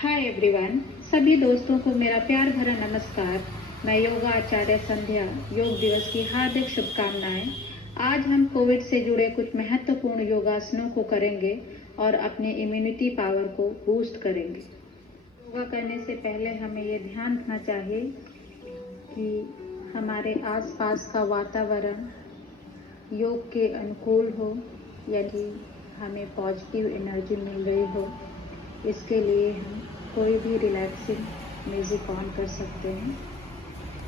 Hi everyone, सभी दोस्तों को मेरा प्यार भरा नमस्कार। मैं योगा आचार्य संध्या योग दिवस की हार्दिक शुभकामनाएं। आज हम कोविड से जुड़े कुछ महत्वपूर्ण योगासनों को करेंगे और अपने इम्यूनिटी पावर को बूस्ट करेंगे। योगा करने से पहले हमें ये ध्यान रखना चाहिए कि हमारे आसपास का वातावरण योग के अनुकूल हो, यदि हमें पॉजिटिव एनर्जी मिल रही हो। इसके लिए हम कोई भी रिलैक्सिंग म्यूजिक ऑन कर सकते हैं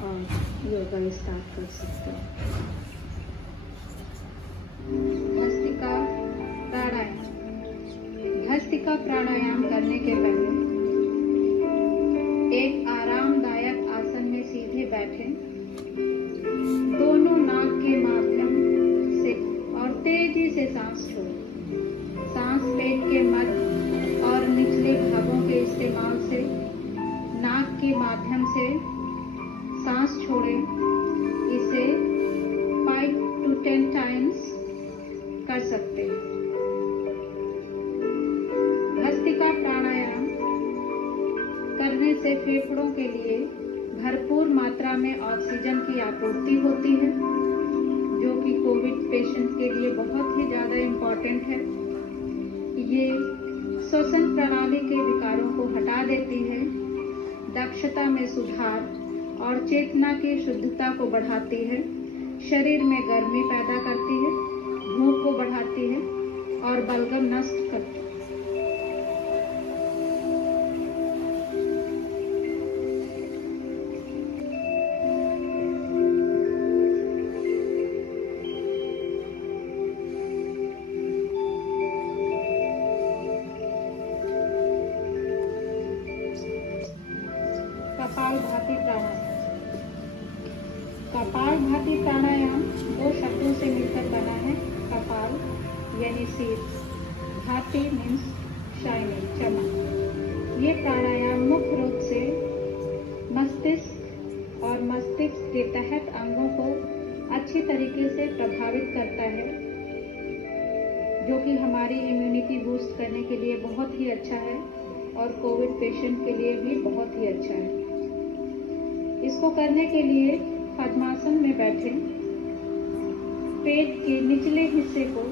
और योगा स्टार्ट कर सकते हैं। भस्त्रिका प्राणायाम। भस्त्रिका प्राणायाम करने के पहले एक आरामदायक आसन में सीधे बैठें। दोनों नाक के माध्यम से और तेजी से सांस छोड़ें। सांस पेट के मध्य और निचले भागों के इस्तेमाल से नाक के माध्यम से सांस छोड़ें। इसे 5 to 10 टाइम्स कर सकते हैं। भस्त्रिका प्राणायाम करने से फेफड़ों के लिए भरपूर मात्रा में ऑक्सीजन की आपूर्ति होती है, जो कि कोविड पेशेंट के लिए बहुत ही ज़्यादा इम्पोर्टेंट है। ये श्वसन प्रणाली के विकारों को हटा देती है, दक्षता में सुधार और चेतना की शुद्धता को बढ़ाती है, शरीर में गर्मी पैदा करती है, भूख को बढ़ाती है और बलगम नष्ट करती है। कपालभाति प्राणायाम। कपालभाति प्राणायाम दो शब्दों से मिलकर बना है। कपाल यानी सिर, भाति मीन्स शाइनिंग, चमक। ये प्राणायाम मुख्य रूप से मस्तिष्क और मस्तिष्क के तहत अंगों को अच्छी तरीके से प्रभावित करता है, जो कि हमारी इम्यूनिटी बूस्ट करने के लिए बहुत ही अच्छा है और कोविड पेशेंट के लिए भी बहुत ही अच्छा है। इसको करने के लिए पद्मासन में बैठें। पेट के निचले हिस्से को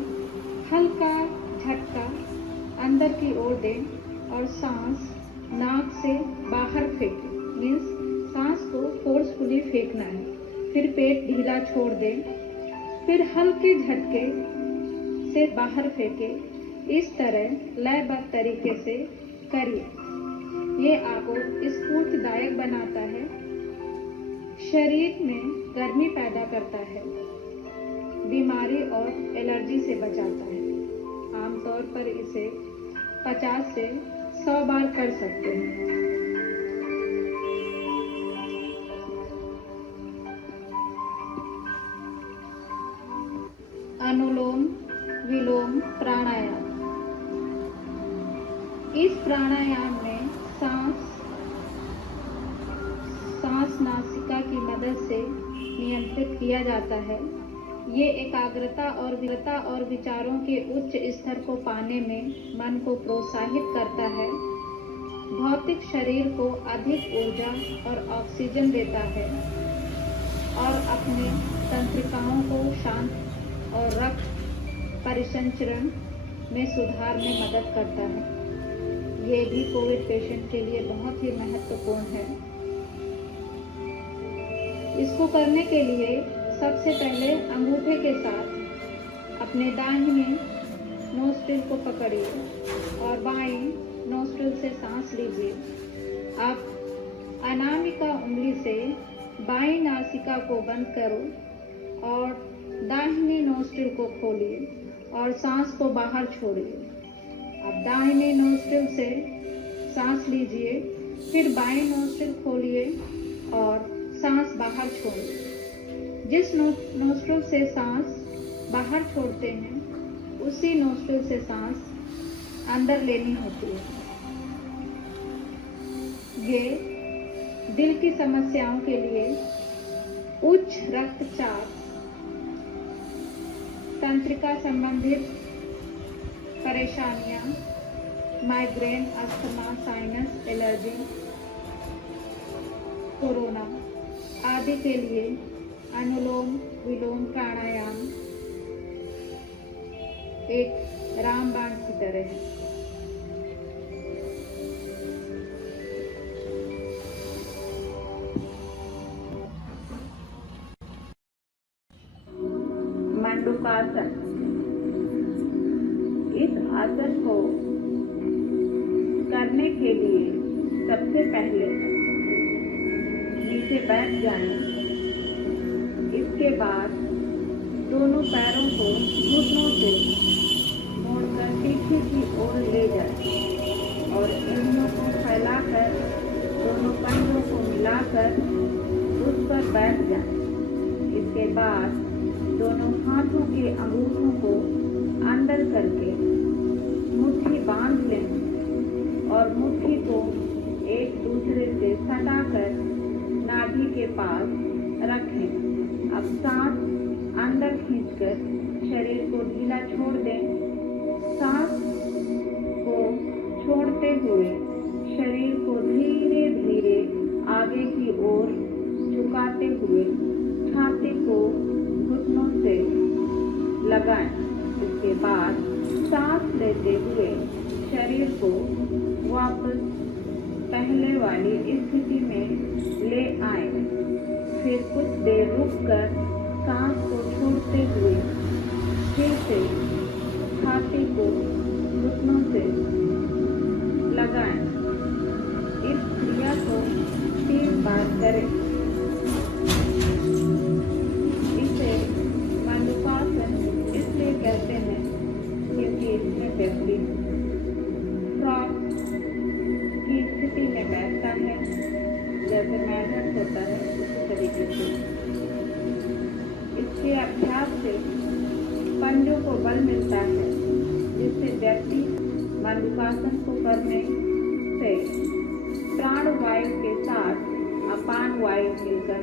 हल्का झटका अंदर की ओर दें और सांस नाक से बाहर फेंकें। मीन्स सांस को फोर्सफुली फेंकना है। फिर पेट ढीला छोड़ दें, फिर हल्के झटके से बाहर फेंकें। इस तरह लयबद्ध तरीके से करिए। ये आपको स्फूर्तिदायक बनाता है, शरीर में गर्मी पैदा करता है, बीमारी और एलर्जी से बचाता है। आमतौर पर इसे 50 से 100 बार कर सकते हैं। अनुलोम विलोम प्राणायाम। इस प्राणायाम में सांस नासिका की मदद से नियंत्रित किया जाता है। ये एकाग्रता और विचारों के उच्च स्तर को पाने में मन को प्रोत्साहित करता है, भौतिक शरीर को अधिक ऊर्जा और ऑक्सीजन देता है और अपने तंत्रिकाओं को शांत और रक्त परिसंचरण में सुधार में मदद करता है। ये भी कोविड पेशेंट के लिए बहुत ही महत्वपूर्ण है। इसको करने के लिए सबसे पहले अंगूठे के साथ अपने दाहिने नोस्ट्रिल को पकड़िए और बाएं नोस्ट्रिल से सांस लीजिए। अब अनामिका उंगली से बाएं नासिका को बंद करो और दाहिने नोस्ट्रिल को खोलिए और सांस को बाहर छोड़िए। अब दाहिने नोस्ट्रिल से सांस लीजिए, फिर बाएं नोस्ट्रिल खोलिए और सांस बाहर छोड़िए। जिस नोस्ट्रिल से सांस बाहर छोड़ते हैं, उसी नोस्ट्रिल से सांस अंदर लेनी होती है। ये दिल की समस्याओं के लिए, उच्च रक्तचाप, तंत्रिका संबंधित परेशानियां, migraine, asthma, sinus, allergy, corona आदि के लिए अनुलोम विलोम प्राणायाम एक रामबाण की तरह है। मंडूकासन। इस आसन को करने के लिए सबसे पहले नीचे बैठ जाएं। इसके बाद दोनों पैरों को घुटनों से मोड़कर पीछे की ओर ले जाएं और उंगलियों को फैलाकर दोनों पंजों को मिलाकर उस पर बैठ जाएं। इसके बाद दोनों हाथों के अंगूठों को अंदर करके मुट्ठी बांध लें और मुट्ठी को एक दूसरे से सटाकर नाभि के पास रखें। अब सांस अंदर खींचकर शरीर को ढीला छोड़ दें। सांस को छोड़ते हुए शरीर को धीरे धीरे आगे की ओर झुकाते हुए छाती को घुटनों से लगाएं। इसके बाद सांस लेते हुए शरीर को वापस पहले वाली स्थिति में ले आएं। फिर कुछ देर रुककर सांस को छोड़ते हुए फिर से छाती को घुटनों से लगाएं। इस क्रिया को 3 बार करें। इसे मंडूकासन इसलिए कहते हैं क्योंकि इसमें व्यक्ति फ्रॉग की स्थिति में बैठता है, जैसे मेंढक होता है उसी तरीके से। इसके अभ्यास से पंजों को बल मिलता है, जिससे व्यक्ति मंडूकासन को करने से प्राण वायु के साथ अपान वायु मिलकर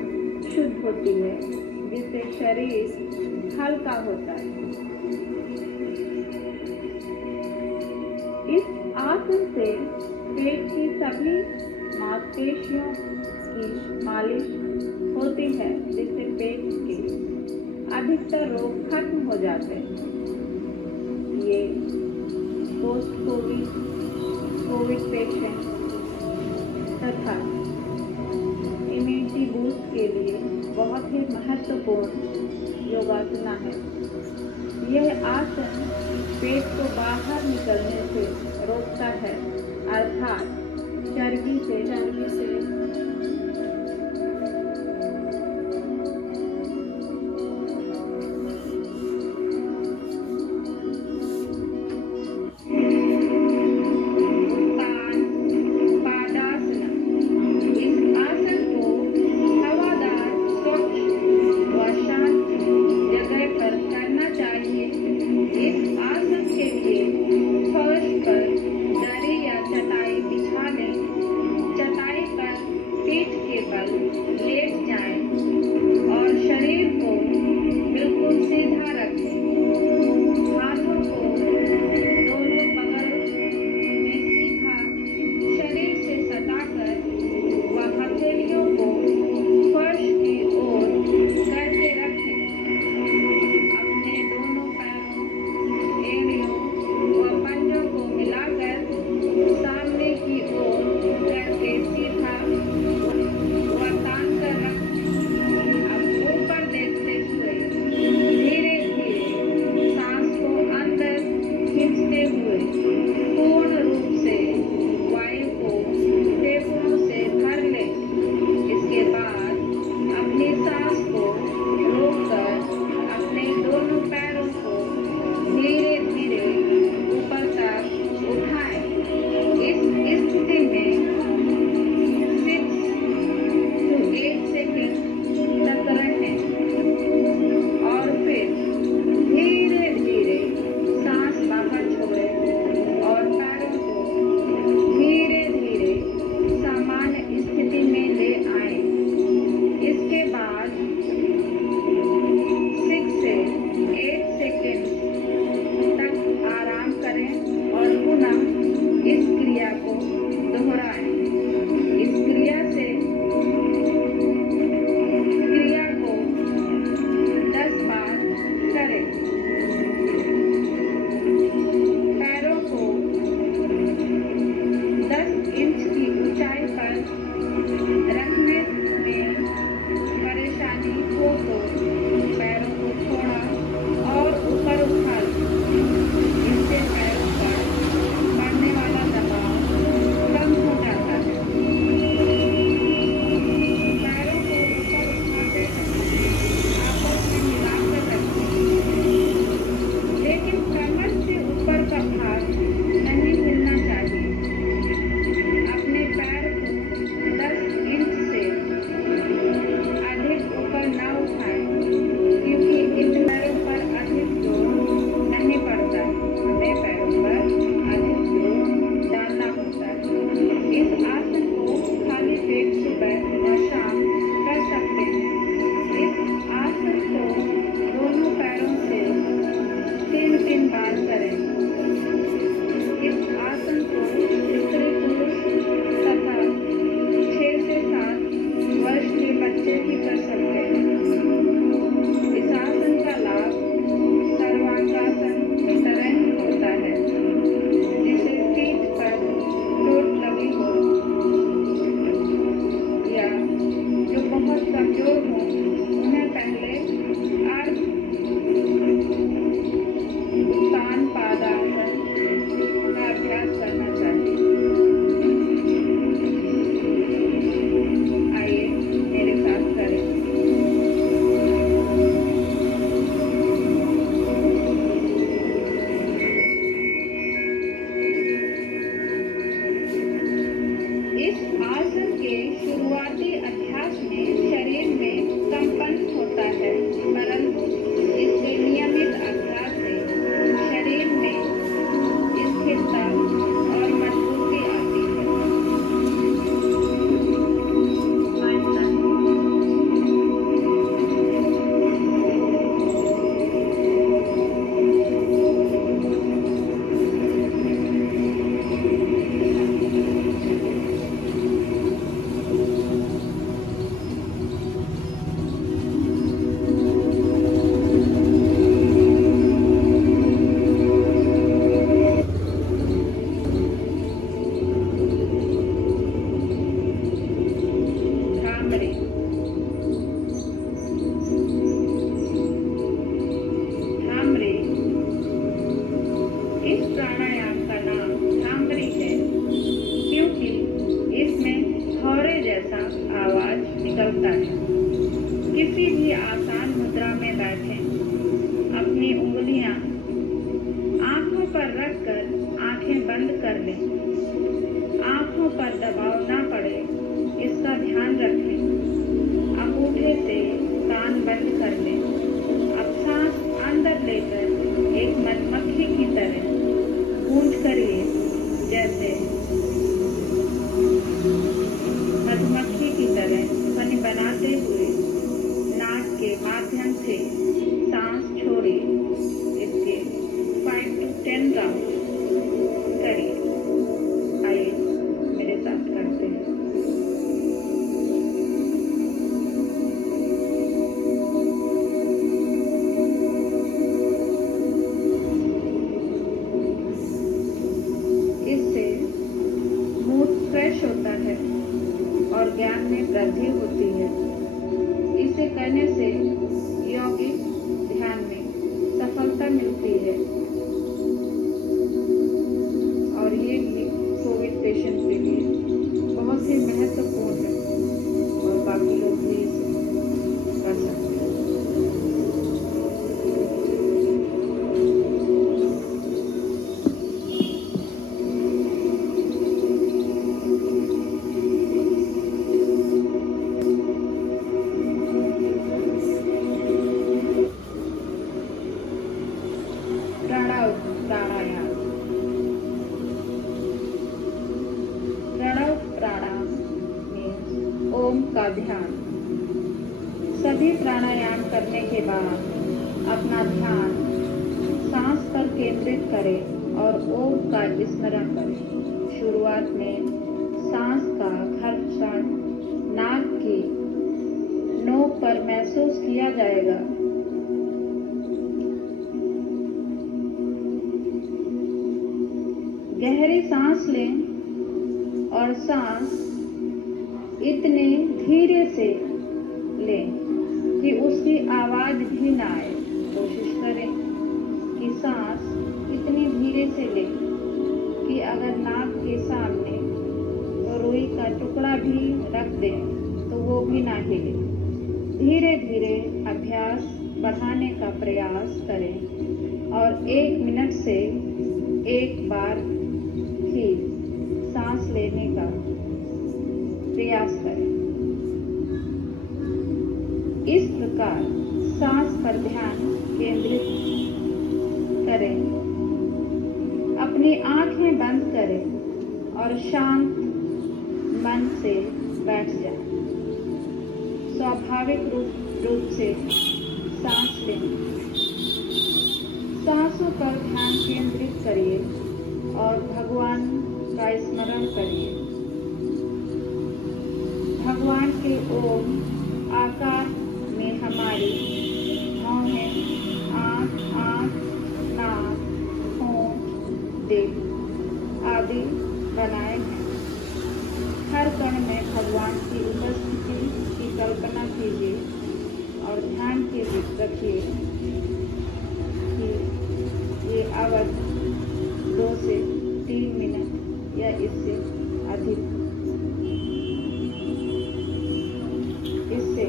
शुद्ध होती है, जिससे शरीर हल्का होता है। इस आसन से पेट की सभी मांसपेशियों की मालिश होती है, जिससे पेट के अधिकतर रोग खत्म हो जाते हैं। ये पोस्ट कोविड पेशेंट तथा इम्यूनिटी बूस्ट के लिए बहुत ही महत्वपूर्ण योगासना है। यह आसन पेट को बाहर निकलने से रोकता है, अर्थात चर्बी से चटाई पर से मधुमक्खी की तरह ध्वनि बनाते हुए नाक के माध्यम से सांस छोड़िए। इसके 5 to 10 राउंड करिए। आइए मेरे साथ करते हैं। इससे मूड फ्रेश होता है और ज्ञान में वृद्धि होती है। इसे करने से यौगिक ध्यान में सफलता मिलती है और ये भी कोविड पेशेंट के लिए बहुत ही महत्वपूर्ण है और बाकी लोग भी इसे कर सकते हैं। प्रणव प्राणायाम। प्रणव प्राणायाम में ओम का ध्यान। सभी प्राणायाम करने के बाद अपना ध्यान सांस पर केंद्रित करें और ओम का स्मरण करें। शुरुआत में सांस का घर्षण नाक की नोक पर महसूस किया जाएगा। गहरी सांस लें और सांस इतने धीरे से लें कि उसकी आवाज भी ना आए। कोशिश करें कि सांस इतनी धीरे से लें कि अगर नाक के सामने तो रुई का टुकड़ा भी रख दें तो वो भी ना हिले। धीरे धीरे अभ्यास बढ़ाने का प्रयास करें और 1 मिनट से एक बार ही सांस लेने का प्रयास करें। इस प्रकार सांस पर ध्यान केंद्रित करें। अपनी आंखें बंद करें और शांत मन से बैठ जाएं। स्वाभाविक रूप से सांस लें। सांसों पर ध्यान केंद्रित करिए और भगवान का स्मरण करिए। भगवान के ओम आकार में हमारी भौहें, आँख, नाक, होंठ, दिल आदि बनाए हैं। हर कण में भगवान की उपस्थिति की कल्पना कीजिए और ध्यान केंद्रित रखिए कि ये अवधि 2 से 3 मिनट या इससे अधिक। इससे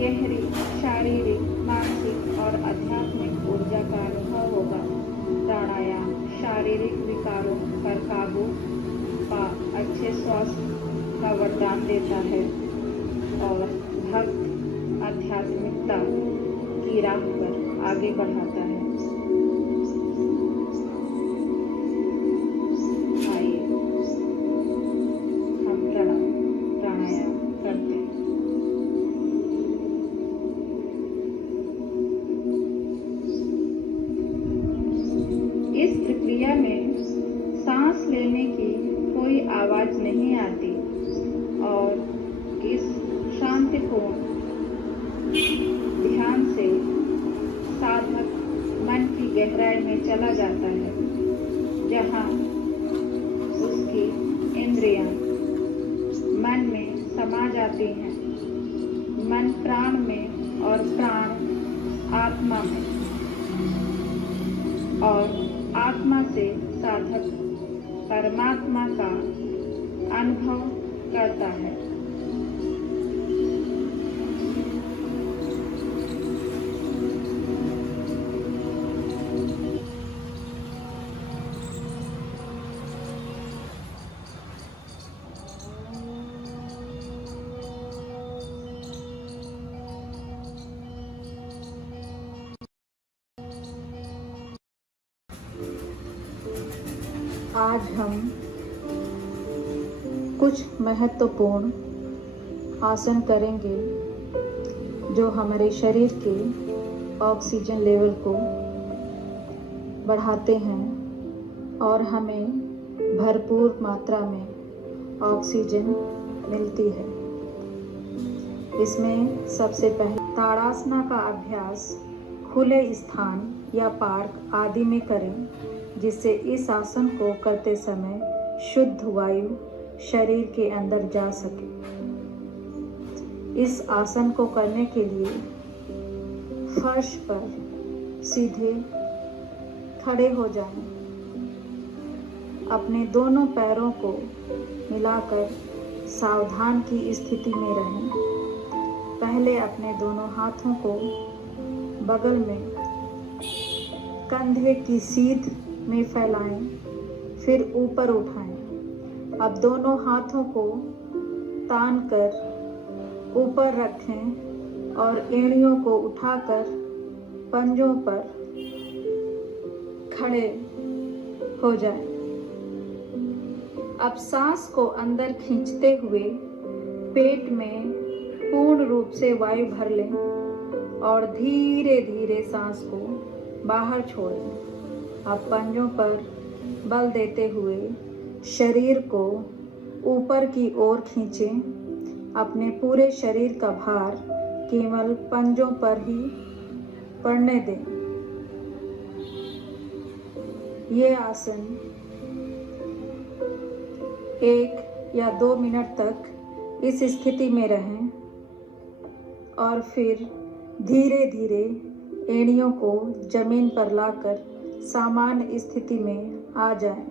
गहरी शारीरिक, मानसिक और आध्यात्मिक ऊर्जा का अनुभव होगा। प्राणायाम शारीरिक विकारों पर काबू पा अच्छे स्वास्थ्य का वरदान देता है और भक्त आध्यात्मिकता की राह पर आगे बढ़ाता है। आइए हम प्राणायाम करते हैं। इस प्रक्रिया में सांस लेने की कोई आवाज नहीं आती और इस शांतिपूर्ण ध्यान से साधक मन की गहराई में चला जाता है, जहाँ उसकी इंद्रियां मन में समा जाती हैं। मन प्राण में और प्राण आत्मा में और आत्मा से साधक परमात्मा का अनुभव करता है। आज हम कुछ महत्वपूर्ण आसन करेंगे जो हमारे शरीर के ऑक्सीजन लेवल को बढ़ाते हैं और हमें भरपूर मात्रा में ऑक्सीजन मिलती है। इसमें सबसे पहले ताड़ासना का अभ्यास खुले स्थान या पार्क आदि में करें, जिससे इस आसन को करते समय शुद्ध वायु शरीर के अंदर जा सके। इस आसन को करने के लिए फर्श पर सीधे खड़े हो जाएं। अपने दोनों पैरों को मिलाकर सावधान की स्थिति में रहें। पहले अपने दोनों हाथों को बगल में कंधे की सीध में फैलाएं, फिर ऊपर उठाएं। अब दोनों हाथों को तान कर ऊपर रखें और एड़ियों को उठाकर पंजों पर खड़े हो जाएं। अब सांस को अंदर खींचते हुए पेट में पूर्ण रूप से वायु भर लें और धीरे धीरे सांस को बाहर छोड़ें। अब पंजों पर बल देते हुए शरीर को ऊपर की ओर खींचें। अपने पूरे शरीर का भार केवल पंजों पर ही पड़ने दें। ये आसन 1 या 2 मिनट तक इस स्थिति में रहें और फिर धीरे धीरे एड़ियों को जमीन पर लाकर सामान्य स्थिति में आ जाएं।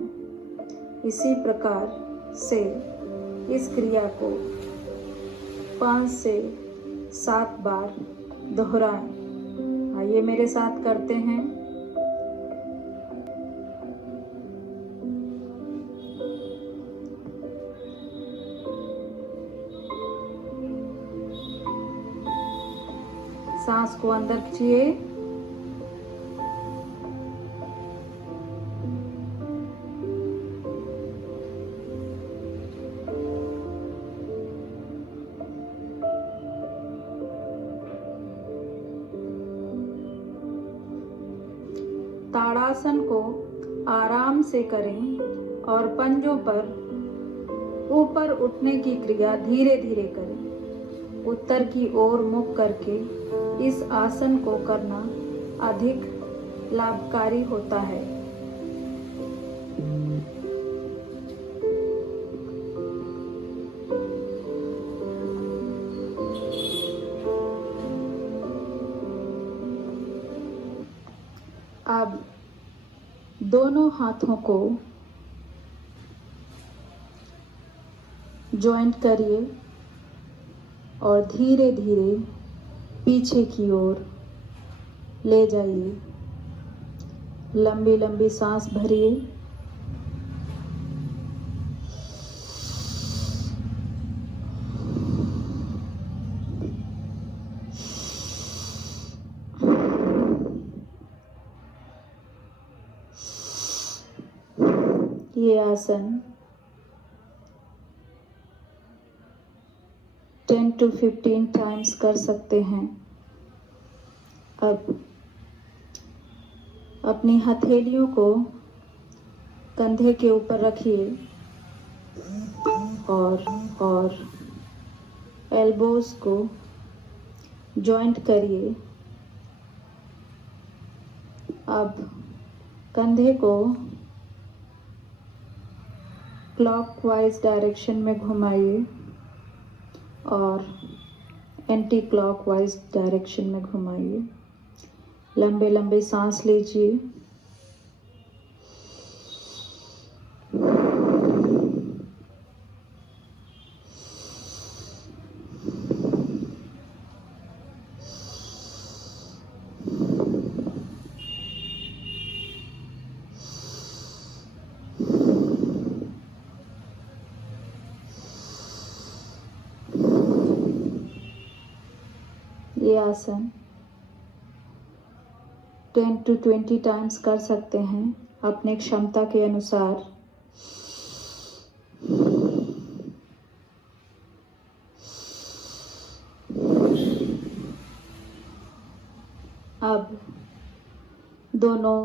इसी प्रकार से इस क्रिया को 5 से 7 बार दोहराएं। आइए मेरे साथ करते हैं। सांस को अंदर खींचिए, ताड़ासन को आराम से करें और पंजों पर ऊपर उठने की क्रिया धीरे धीरे करें। उत्तर की ओर मुख करके इस आसन को करना अधिक लाभकारी होता है। अब दोनों हाथों को जॉइंट करिए और धीरे धीरे पीछे की ओर ले जाइए। लंबी लंबी सांस भरिए। ये आसन 10 to 15 टाइम्स कर सकते हैं। अब अपनी हथेलियों को कंधे के ऊपर रखिए और एल्बोज को जॉइंट करिए। अब कंधे को क्लॉकवाइज डायरेक्शन में घुमाइए और एंटी क्लॉकवाइज डायरेक्शन में घुमाइए। लंबे लंबे सांस लीजिए। ये आसन 10 to 20 टाइम्स कर सकते हैं अपने क्षमता के अनुसार। अब दोनों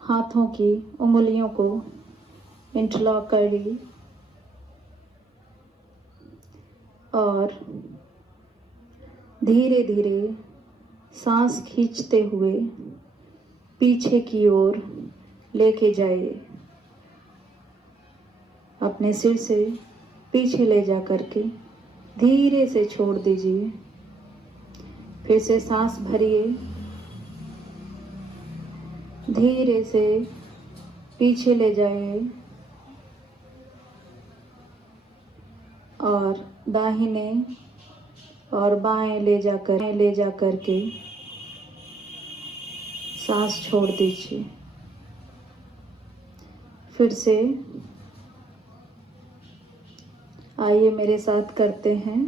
हाथों की उंगलियों को इंटरलॉक करिए और धीरे धीरे सांस खींचते हुए पीछे की ओर लेके जाइए। अपने सिर से पीछे ले जा करके धीरे से छोड़ दीजिए। फिर से सांस भरिए, धीरे से पीछे ले जाइए और दाहिने और बाएं ले जाकर के सांस छोड़ दीजिए। फिर से आइए मेरे साथ करते हैं।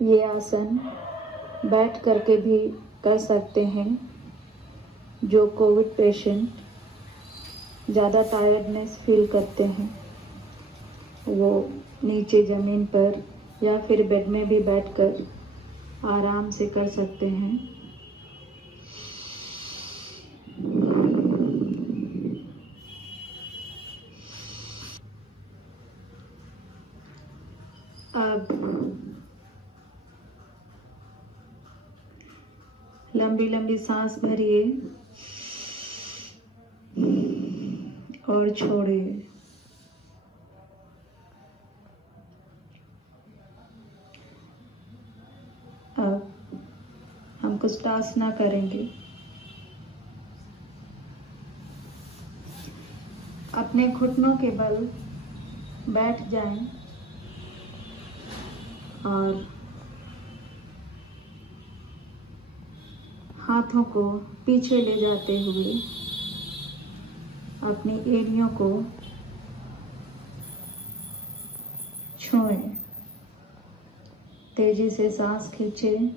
ये आसन बैठ करके भी कर सकते हैं। जो कोविड पेशेंट ज़्यादा टायर्डनेस फील करते हैं वो नीचे ज़मीन पर या फिर बेड में भी बैठकर आराम से कर सकते हैं। अब लंबी लंबी सांस भरिए और छोड़िए। अब हम कुष्ठासना करेंगे। अपने घुटनों के बल बैठ जाएं और हाथों को पीछे ले जाते हुए अपनी एड़ियों को छुएं। तेजी से सांस खींचें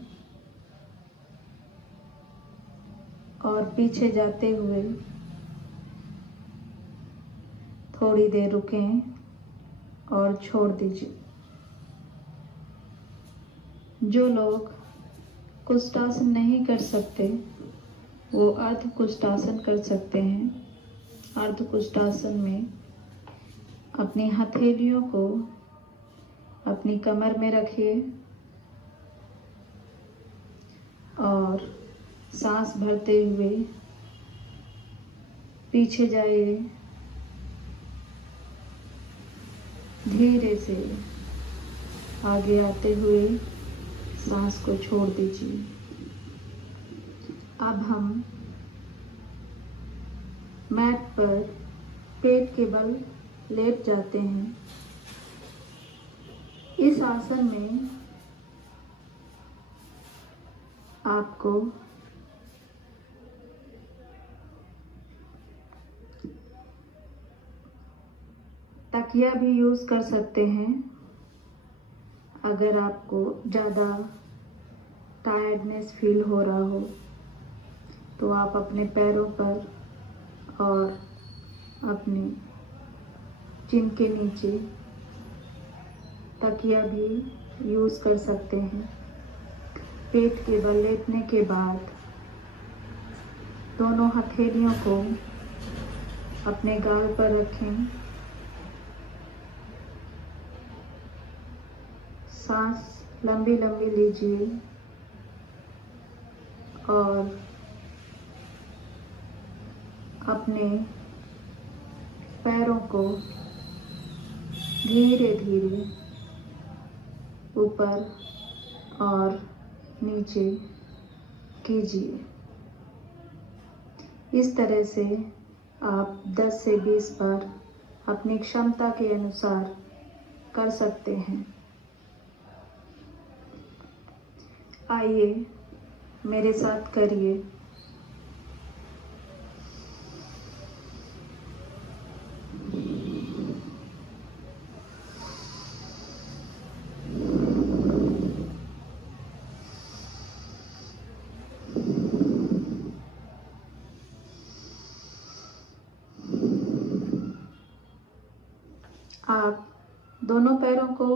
और पीछे जाते हुए थोड़ी देर रुकें और छोड़ दीजिए। जो लोग कुष्ठासन नहीं कर सकते वो अर्ध कुष्ठासन कर सकते हैं। अर्ध कुष्ठासन में अपनी हथेलियों को अपनी कमर में रखिए और सांस भरते हुए पीछे जाइए। धीरे से आगे आते हुए सांस को छोड़ दीजिए। अब हम मैट पर पेट के बल लेट जाते हैं। इस आसन में आपको तकिया भी यूज़ कर सकते हैं। अगर आपको ज़्यादा टायर्डनेस फील हो रहा हो तो आप अपने पैरों पर और अपने चिन के नीचे तकिया भी यूज़ कर सकते हैं। पेट के बल लेटने के बाद दोनों हथेलियों को अपने गाल पर रखें। सांस लंबी लंबी लीजिए और अपने पैरों को धीरे धीरे ऊपर और नीचे कीजिए। इस तरह से आप 10 से 20 बार अपनी क्षमता के अनुसार कर सकते हैं। आइए मेरे साथ करिए। आप दोनों पैरों को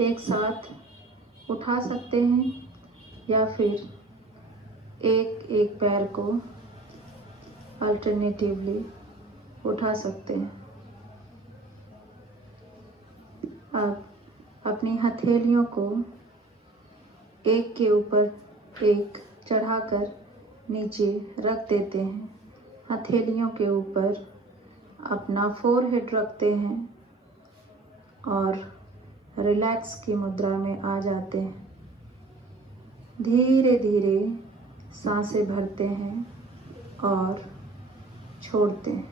एक साथ उठा सकते हैं या फिर एक एक पैर को अल्टरनेटिवली उठा सकते हैं। अब अपनी हथेलियों को एक के ऊपर एक चढ़ाकर नीचे रख देते हैं। हथेलियों के ऊपर अपना फोरहेड रखते हैं और रिलैक्स की मुद्रा में आ जाते हैं। धीरे धीरे सांसें भरते हैं और छोड़ते हैं।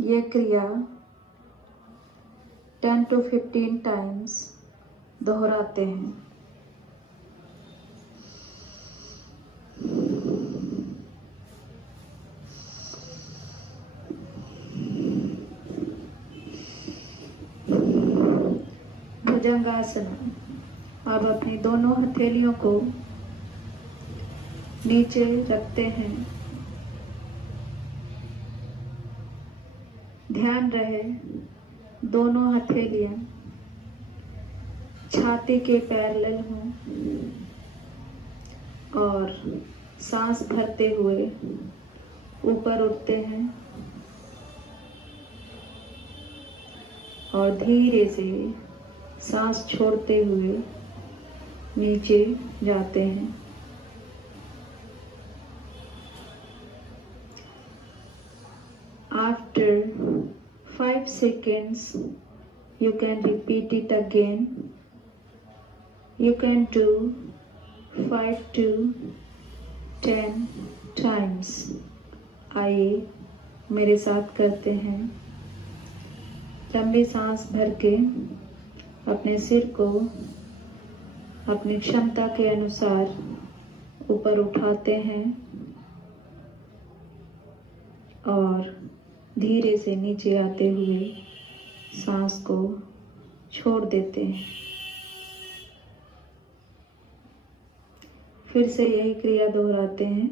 ये क्रिया 10 to 15 टाइम्स दोहराते हैं। भुजंगासन। अब अपनी दोनों हथेलियों को नीचे रखते हैं। ध्यान रहे दोनों हथेलियां छाती के पैरेलल हों और सांस भरते हुए ऊपर उठते हैं और धीरे से सांस छोड़ते हुए नीचे जाते हैं। After 5 seconds, you can repeat it again. You can do 5 to 10 times. आइए मेरे साथ करते हैं। लंबी सांस भर के अपने सिर को अपनी क्षमता के अनुसार ऊपर उठाते हैं और धीरे से नीचे आते हुए सांस को छोड़ देते हैं। फिर से यही क्रिया दोहराते हैं।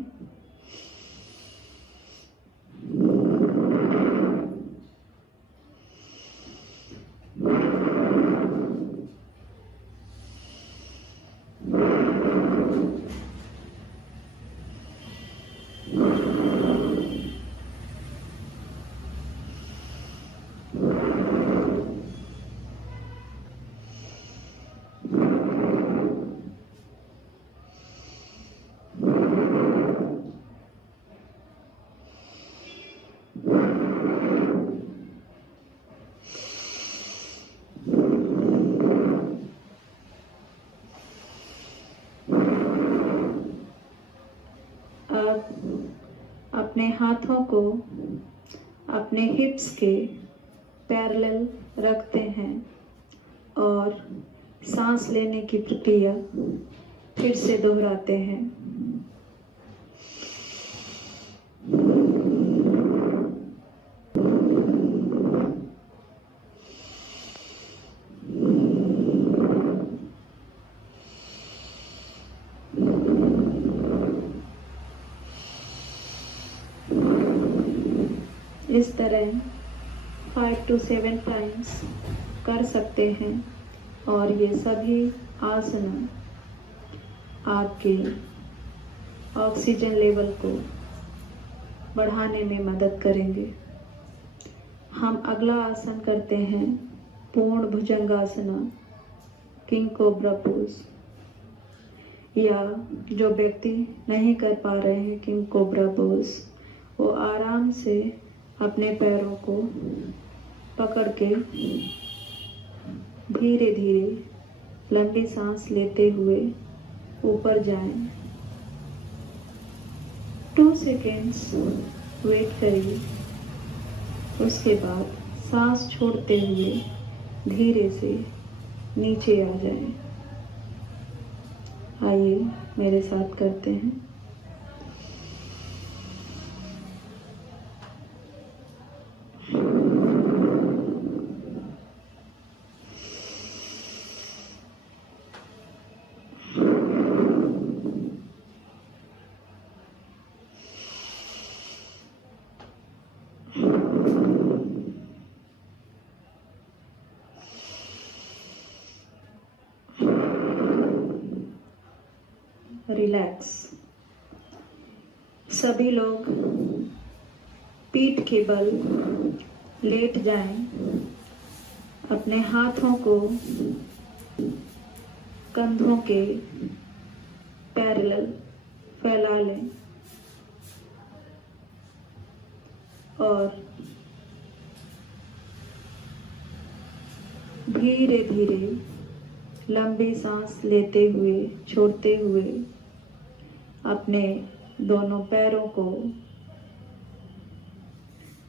अब अपने हाथों को अपने हिप्स के पैरेलल रखते हैं और सांस लेने की प्रक्रिया फिर से दोहराते हैं। इस तरह 5 to 7 टाइम्स कर सकते हैं और ये सभी आसन आपके ऑक्सीजन लेवल को बढ़ाने में मदद करेंगे। हम अगला आसन करते हैं पूर्ण भुजंगासना, किंग कोबरा पोज। या जो व्यक्ति नहीं कर पा रहे हैं किंग कोबरा पोज, वो आराम से अपने पैरों को पकड़ के धीरे धीरे लंबी सांस लेते हुए ऊपर जाएं। 2 सेकेंड्स वेट करिए। उसके बाद सांस छोड़ते हुए धीरे से नीचे आ जाएं। आइए मेरे साथ करते हैं। रिलैक्स। सभी लोग पीठ के बल लेट जाएं। अपने हाथों को कंधों के पैरेलल फैला लें और धीरे धीरे लंबी सांस लेते हुए छोड़ते हुए अपने दोनों पैरों को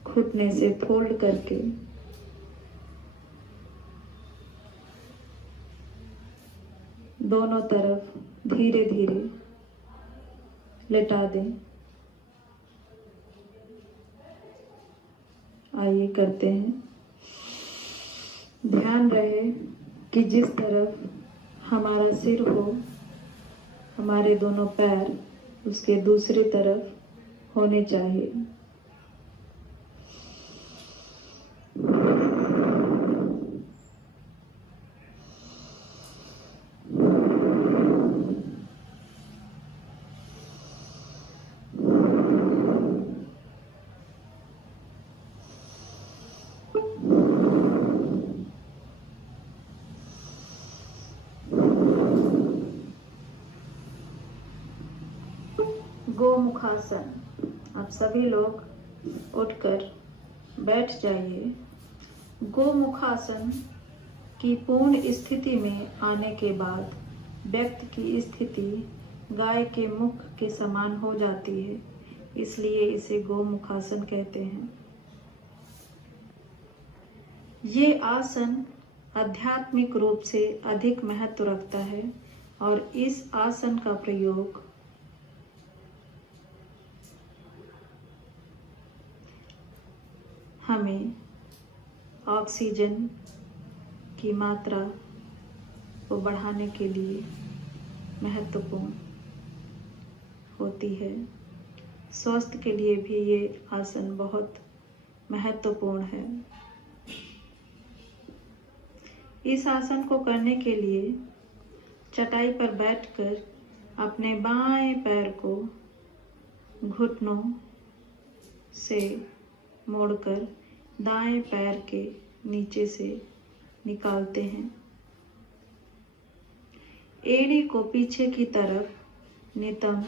घुटने से फोल्ड करके दोनों तरफ धीरे धीरे लेटा दें। आइए करते हैं। ध्यान रहे कि जिस तरफ हमारा सिर हो, हमारे दोनों पैर उसके दूसरी तरफ होने चाहिए। गोमुखासन। आप सभी लोग उठकर बैठ जाइए। गोमुखासन की पूर्ण स्थिति में आने के बाद व्यक्ति की स्थिति गाय के मुख के समान हो जाती है, इसलिए इसे गोमुखासन कहते हैं। ये आसन आध्यात्मिक रूप से अधिक महत्व रखता है और इस आसन का प्रयोग हमें ऑक्सीजन की मात्रा को बढ़ाने के लिए महत्वपूर्ण होती है। स्वास्थ्य के लिए भी ये आसन बहुत महत्वपूर्ण है। इस आसन को करने के लिए चटाई पर बैठकर अपने बाएं पैर को घुटनों से मोड़कर दाएं पैर के नीचे से निकालते हैं। एड़ी को पीछे की तरफ नितंब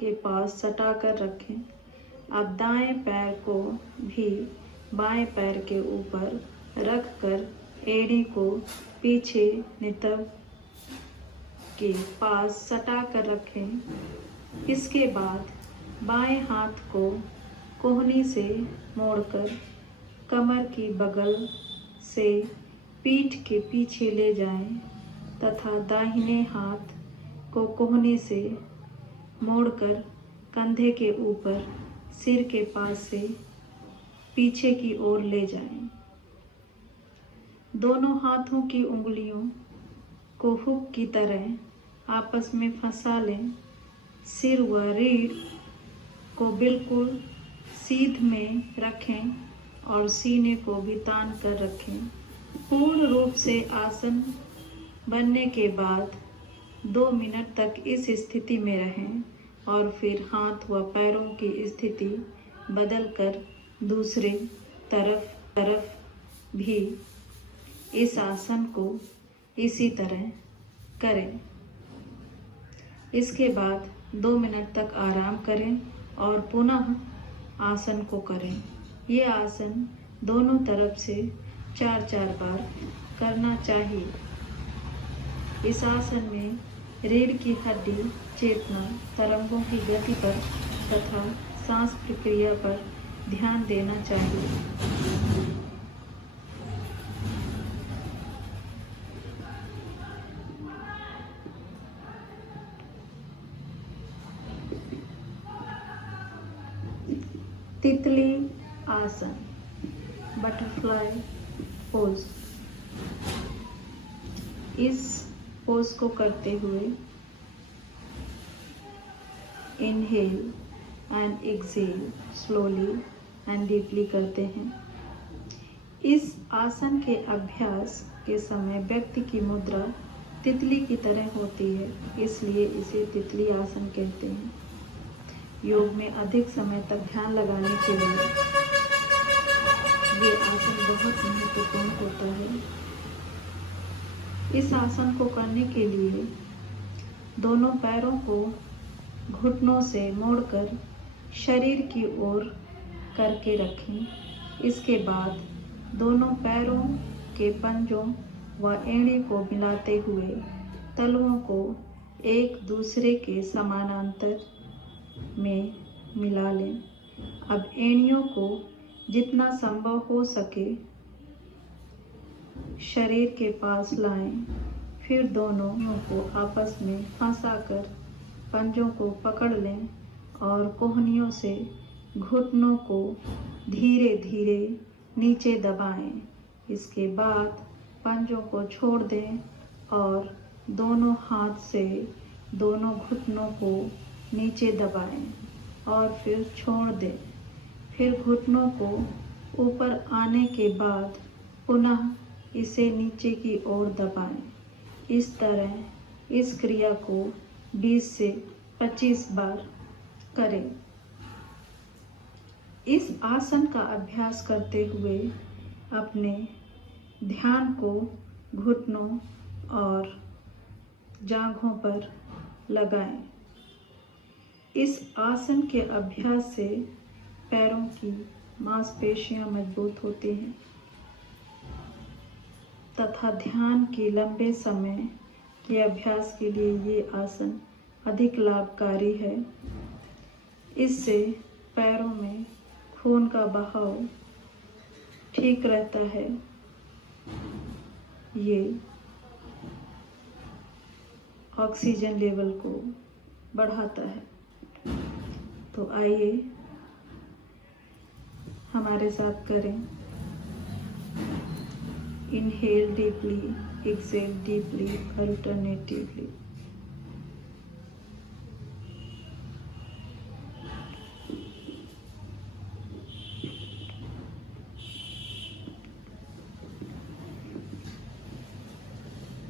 के पास सटा कर रखें। अब दाएं पैर को भी बाएं पैर के ऊपर रखकर एड़ी को पीछे नितंब के पास सटा कर रखें। इसके बाद बाएं हाथ को कोहनी से मोड़कर कमर की बगल से पीठ के पीछे ले जाएं तथा दाहिने हाथ को कोहनी से मोड़कर कंधे के ऊपर सिर के पास से पीछे की ओर ले जाएं। दोनों हाथों की उंगलियों को हुक की तरह आपस में फंसा लें। सिर व रीढ़ को बिल्कुल सीध में रखें और सीने को भी तान कर रखें। पूर्ण रूप से आसन बनने के बाद 2 मिनट तक इस स्थिति में रहें और फिर हाथ व पैरों की स्थिति बदलकर दूसरे तरफ भी इस आसन को इसी तरह करें। इसके बाद 2 मिनट तक आराम करें और पुनः आसन को करें। ये आसन दोनों तरफ से 4-4 बार करना चाहिए। इस आसन में रीढ़ की हड्डी, चेतना, तरंगों की गति पर तथा सांस प्रक्रिया पर ध्यान देना चाहिए। तितली आसन, बटरफ्लाई पोज। इस पोज को करते हुए inhale and exhale slowly and deeply करते हैं। इस आसन के अभ्यास के समय व्यक्ति की मुद्रा तितली की तरह होती है, इसलिए इसे तितली आसन कहते हैं। योग में अधिक समय तक ध्यान लगाने के लिए ये आसन बहुत महत्वपूर्ण होता है। इस आसन को करने के लिए दोनों पैरों को घुटनों से मोड़कर शरीर की ओर करके रखें। इसके बाद दोनों पैरों के पंजों व एड़ी को मिलाते हुए तलुओं को एक दूसरे के समानांतर में मिला लें। अब एड़ियों को जितना संभव हो सके शरीर के पास लाएं, फिर दोनों को आपस में फंसाकर पंजों को पकड़ लें और कोहनियों से घुटनों को धीरे धीरे नीचे दबाएं। इसके बाद पंजों को छोड़ दें और दोनों हाथ से दोनों घुटनों को नीचे दबाएं और फिर छोड़ दें। फिर घुटनों को ऊपर आने के बाद पुनः इसे नीचे की ओर दबाएं। इस तरह इस क्रिया को 20 से 25 बार करें। इस आसन का अभ्यास करते हुए अपने ध्यान को घुटनों और जांघों पर लगाएं। इस आसन के अभ्यास से पैरों की मांसपेशियां मजबूत होती हैं तथा ध्यान के लंबे समय के अभ्यास के लिए ये आसन अधिक लाभकारी है। इससे पैरों में खून का बहाव ठीक रहता है। ये ऑक्सीजन लेवल को बढ़ाता है। तो आइए हमारे साथ करें। Inhale deeply, exhale deeply, alternatively.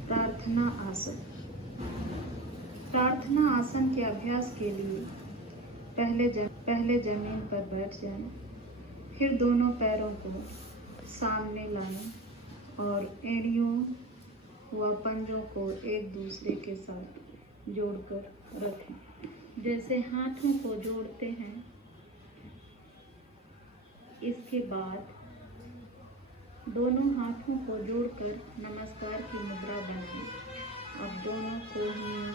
प्रार्थना आसन। प्रार्थना आसन के अभ्यास के लिए पहले जमीन पर बैठ जाएं, फिर दोनों पैरों को सामने लाएं और एड़ियों व पंजों को एक दूसरे के साथ जोड़कर रखें, जैसे हाथों को जोड़ते हैं। इसके बाद दोनों हाथों को जोड़कर नमस्कार की मुद्रा बनाएं। अब दोनों कोहनियों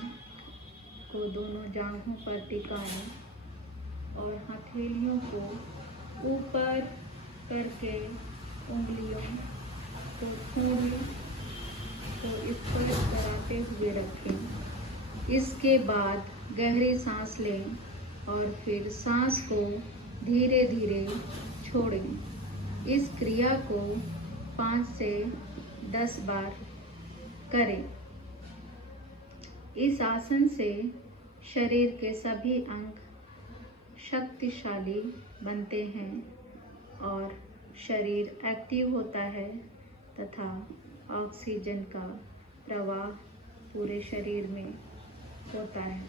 को दोनों जांघों पर टिकाएं और हथेलियों को ऊपर करके उंगलियों को थोड़ी को स्पर्श कराते हुए रखें। इसके बाद गहरी सांस लें और फिर सांस को धीरे धीरे छोड़ें। इस क्रिया को 5 से 10 बार करें। इस आसन से शरीर के सभी अंग शक्तिशाली बनते हैं और शरीर एक्टिव होता है तथा ऑक्सीजन का प्रवाह पूरे शरीर में होता है।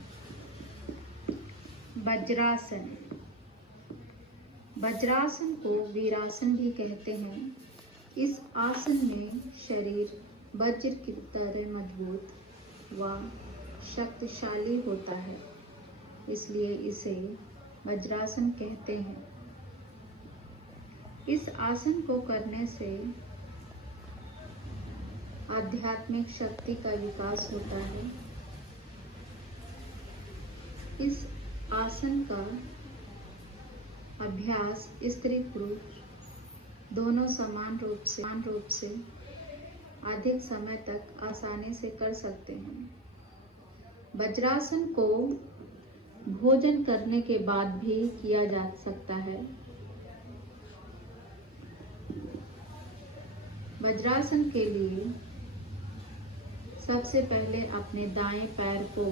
वज्रासन। वज्रासन को वीरासन भी कहते हैं। इस आसन में शरीर वज्र की तरह मजबूत व शक्तिशाली होता है, इसलिए इसे वज्रासन कहते हैं। इस आसन को करने से आध्यात्मिक शक्ति का विकास होता है। इस आसन का अभ्यास स्त्री पुरुष दोनों समान रूप से अधिक समय तक आसानी से कर सकते हैं। वज्रासन को भोजन करने के बाद भी किया जा सकता है। वज्रासन के लिए सबसे पहले अपने दाएं पैर को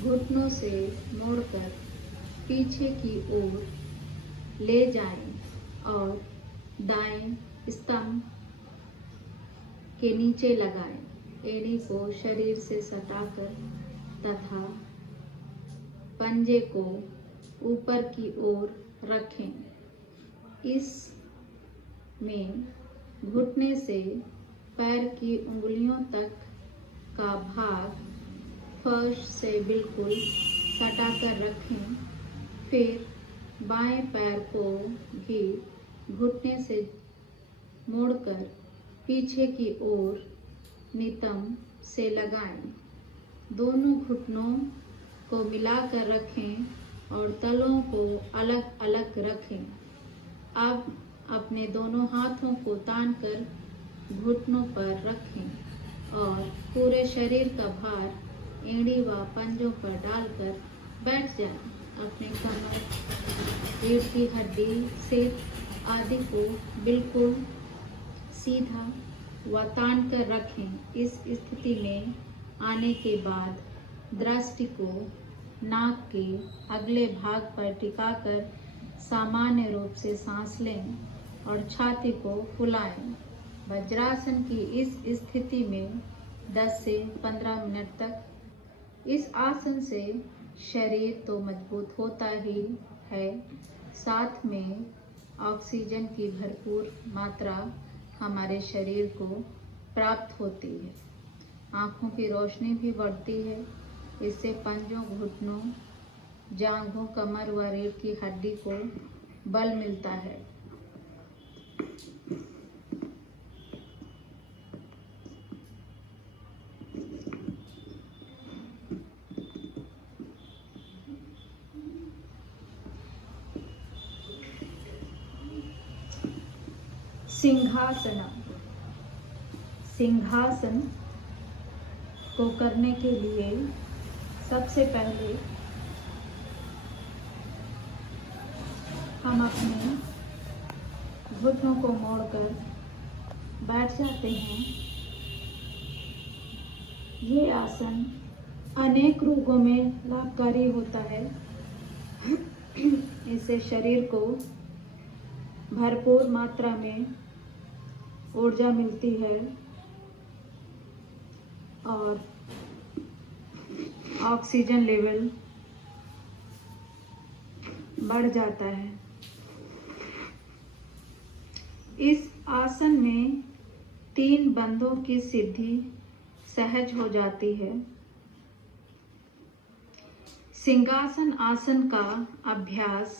घुटनों से मोड़कर पीछे की ओर ले जाएं और दाएं स्तंभ के नीचे लगाएं। एड़ी को शरीर से सटाकर तथा पंजे को ऊपर की ओर रखें। इसमें घुटने से पैर की उंगलियों तक का भाग फर्श से बिल्कुल सटाकर रखें। फिर बाएं पैर को भी घुटने से मोड़कर पीछे की ओर नितंब से लगाएं। दोनों घुटनों को मिलाकर रखें और तलों को अलग अलग रखें। अब अपने दोनों हाथों को तानकर घुटनों पर रखें और पूरे शरीर का भार एड़ी व पंजों पर डालकर बैठ जाएं। अपने कमर, रीढ़ की हड्डी, सिर आदि को बिल्कुल सीधा व तान कर रखें। इस स्थिति में आने के बाद दृष्टि को नाक के अगले भाग पर टिकाकर सामान्य रूप से सांस लें और छाती को फुलाएं। वज्रासन की इस स्थिति में 10 से 15 मिनट तक इस आसन से शरीर तो मजबूत होता ही है, साथ में ऑक्सीजन की भरपूर मात्रा हमारे शरीर को प्राप्त होती है। आँखों की रोशनी भी बढ़ती है। इससे पंजों, घुटनों, जांघों, कमर व रीढ़ की हड्डी को बल मिलता है। सिंहासन को करने के लिए सबसे पहले हम अपने घुटनों को मोड़कर बैठ जाते हैं। ये आसन अनेक रोगों में लाभकारी होता है। इससे शरीर को भरपूर मात्रा में ऊर्जा मिलती है और ऑक्सीजन लेवल बढ़ जाता है। इस आसन में 3 बंधों की सिद्धि सहज हो जाती है। सिंहासन आसन का अभ्यास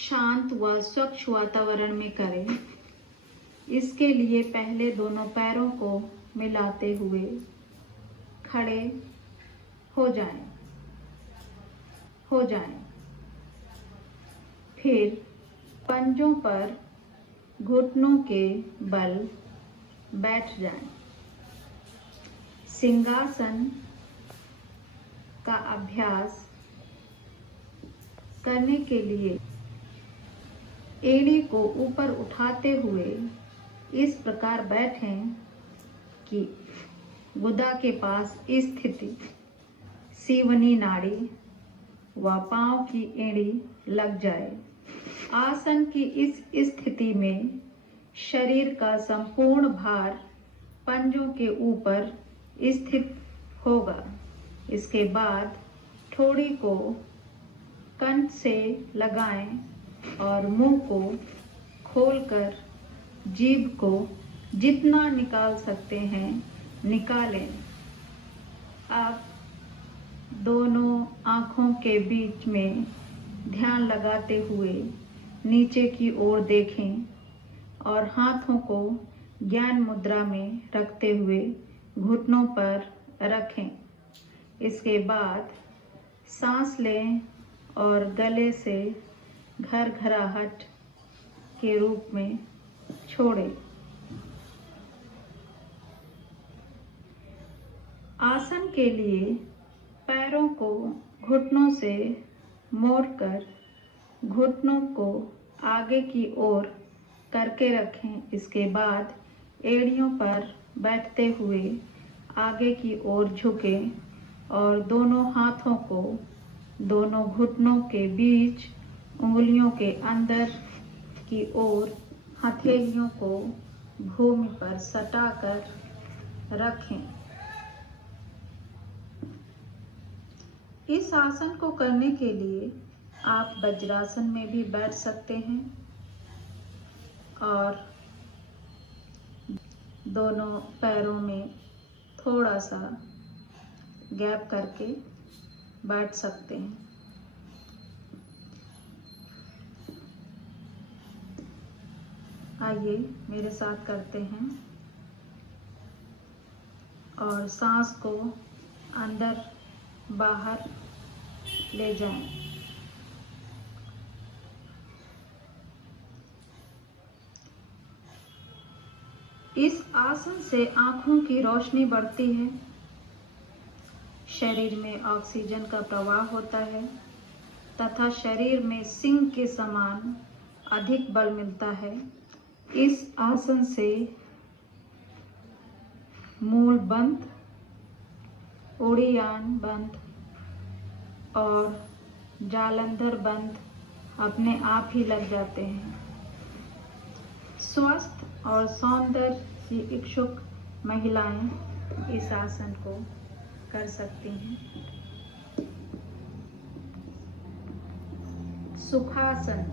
शांत व स्वच्छ वातावरण में करें। इसके लिए पहले दोनों पैरों को मिलाते हुए खड़े हो जाएं। फिर पंजों पर घुटनों के बल बैठ जाएं। सिंहासन का अभ्यास करने के लिए एड़ी को ऊपर उठाते हुए इस प्रकार बैठें कि गुदा के पास स्थिति सीवनी नाड़ी व पांव की एड़ी लग जाए। आसन की इस स्थिति में शरीर का संपूर्ण भार पंजों के ऊपर स्थित होगा। इसके बाद ठोड़ी को कंठ से लगाएं और मुंह को खोलकर जीभ को जितना निकाल सकते हैं निकालें। अब दोनों आँखों के बीच में ध्यान लगाते हुए नीचे की ओर देखें और हाथों को ज्ञान मुद्रा में रखते हुए घुटनों पर रखें। इसके बाद सांस लें और गले से घरघराहट के रूप में छोड़ें। आसन के लिए पैरों को घुटनों से मोड़कर घुटनों को आगे की ओर करके रखें। इसके बाद एड़ियों पर बैठते हुए आगे की ओर झुकें और दोनों हाथों को दोनों घुटनों के बीच उंगलियों के अंदर की ओर हथेलियों को भूमि पर सटाकर रखें। इस आसन को करने के लिए आप वज्रासन में भी बैठ सकते हैं और दोनों पैरों में थोड़ा सा गैप करके बैठ सकते हैं। आइए मेरे साथ करते हैं और सांस को अंदर बाहर ले जाएं। इस आसन से आँखों की रोशनी बढ़ती है, शरीर में ऑक्सीजन का प्रवाह होता है तथा शरीर में सिंह के समान अधिक बल मिलता है। इस आसन से मूल बंध, उड़ियान बंध और जालंधर बंध अपने आप ही लग जाते हैं। स्वस्थ और सौंदर्य की इच्छुक महिलाएं इस आसन को कर सकती हैं। सुखासन।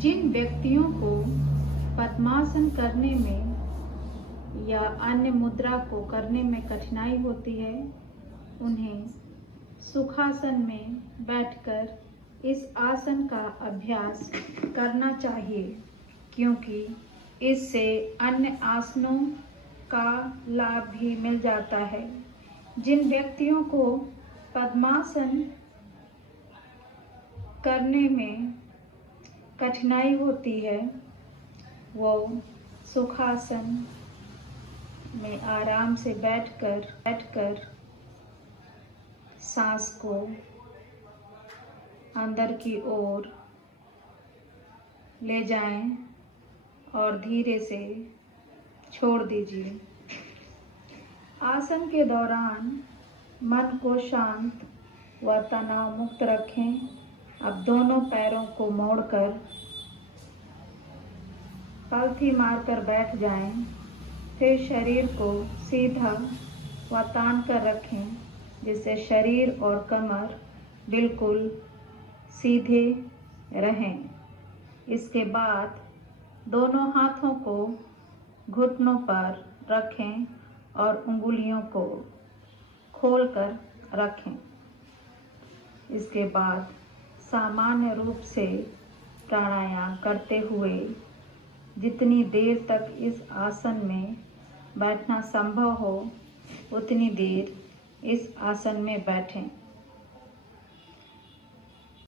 जिन व्यक्तियों को पद्मासन करने में या अन्य मुद्रा को करने में कठिनाई होती है, उन्हें सुखासन में बैठकर इस आसन का अभ्यास करना चाहिए, क्योंकि इससे अन्य आसनों का लाभ भी मिल जाता है। जिन व्यक्तियों को पद्मासन करने में कठिनाई होती है, वो सुखासन में आराम से बैठकर सांस को अंदर की ओर ले जाएं और धीरे से छोड़ दीजिए। आसन के दौरान मन को शांत व तनाव मुक्त रखें। अब दोनों पैरों को मोड़कर पलथी मारकर बैठ जाएं। फिर शरीर को सीधा व तान कर रखें, जिससे शरीर और कमर बिल्कुल सीधे रहें। इसके बाद दोनों हाथों को घुटनों पर रखें और उंगलियों को खोलकर रखें। इसके बाद सामान्य रूप से प्राणायाम करते हुए जितनी देर तक इस आसन में बैठना संभव हो, उतनी देर इस आसन में बैठें।